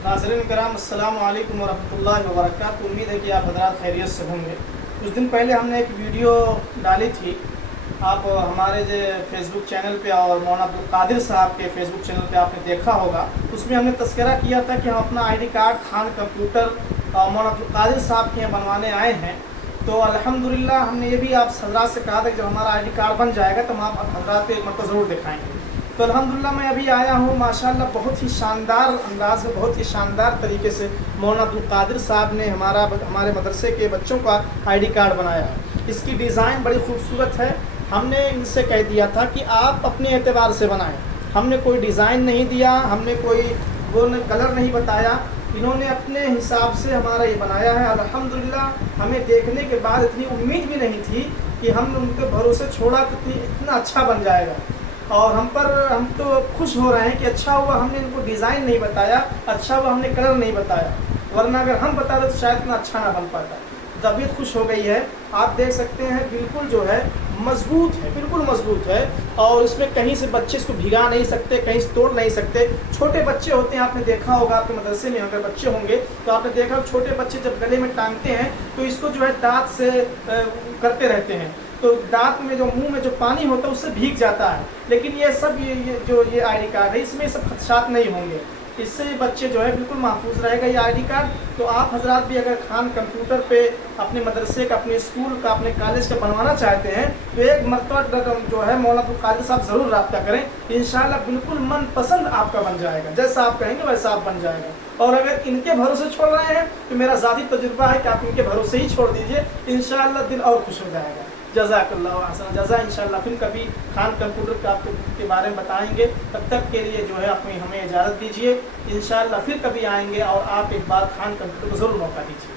नाज़रीन कराम अस्सलाम वालेकुम वरहमतुल्लाहि वबरकातुहू। उम्मीद है कि आप हज़रात खैरियत से होंगे। कुछ दिन पहले हमने एक वीडियो डाली थी, आप हमारे जो फेसबुक चैनल पे और मौलाना अब्दुल कादिर साहब के फेसबुक चैनल पे आपने देखा होगा। उसमें हमने तज़किरा किया था कि हम अपना आईडी कार्ड खान कंप्यूटर और मौलाना अब्दुल कादिर साहब के यहाँ बनवाने आए हैं। तो अल्हम्दुलिल्लाह हमने ये भी आप हज़रात से कहा था कि जब हमारा आईडी कार्ड बन जाएगा तो हम आप हज़रात को एक मरतबा ज़रूर दिखाएँगे। तो अल्हम्दुलिल्लाह मैं अभी आया हूँ, माशाअल्लाह बहुत ही शानदार अंदाज़ में, बहुत ही शानदार तरीके से मौलाना अब्दुल कादिर साहब ने हमारे मदरसे के बच्चों का आईडी कार्ड बनाया है। इसकी डिज़ाइन बड़ी खूबसूरत है। हमने इनसे कह दिया था कि आप अपने एतबार से बनाएं। हमने कोई डिज़ाइन नहीं दिया, हमने कोई कलर नहीं बताया। इन्होंने अपने हिसाब से हमारा ये बनाया है। अल्हम्दुलिल्लाह हमें देखने के बाद इतनी उम्मीद भी नहीं थी कि हम उनके भरोसे छोड़ा तो इतना अच्छा बन जाएगा। और हम तो खुश हो रहे हैं कि अच्छा हुआ हमने इनको डिज़ाइन नहीं बताया, अच्छा हुआ हमने कलर नहीं बताया, वरना अगर हम बताते तो शायद इतना अच्छा ना बन पाता। तबीयत खुश हो गई है। आप देख सकते हैं बिल्कुल जो है मजबूत है, बिल्कुल मजबूत है। और इसमें कहीं से बच्चे इसको भिगा नहीं सकते, कहीं से तोड़ नहीं सकते। छोटे बच्चे होते हैं, आपने देखा होगा, आपके मदरसे में अगर बच्चे होंगे तो आपने देखा छोटे बच्चे जब गले में टांगते हैं तो इसको जो है दांत से करते रहते हैं, तो दांत में जो मुंह में जो पानी होता है उससे भीग जाता है। लेकिन ये सब ये आईडी कार्ड है, इसमें सब खदशात नहीं होंगे। इससे बच्चे जो है बिल्कुल महफूज रहेगा ये आईडी कार्ड। तो आप हजरात भी अगर खान कंप्यूटर पे अपने मदरसे का, अपने स्कूल का, अपने कॉलेज का बनवाना चाहते हैं तो एक मरतबा जो है मौलाना अब्दुल कादिर साहब ज़रूर राब्ता करें। इंशाल्लाह बिल्कुल मन पसंद आपका बन जाएगा, जैसा आप कहेंगे वैसा आप बन जाएगा। और अगर इनके भरोसे छोड़ रहे हैं तो मेरा ज़ाती तजुर्बा है कि आप इनके भरोसे ही छोड़ दीजिए, इंशाल्लाह दिल और खुश हो जाएगा। जज़ाकल्लाहु अहसन जज़ा। इंशाल्लाह फिर कभी खान कंप्यूटर का आपको के बारे में बताएंगे। तब तक के लिए जो है हमें इजाज़त दीजिए। इंशाल्लाह फिर कभी आएंगे और आप एक बार खान कंप्यूटर को ज़रूर मौका दीजिए।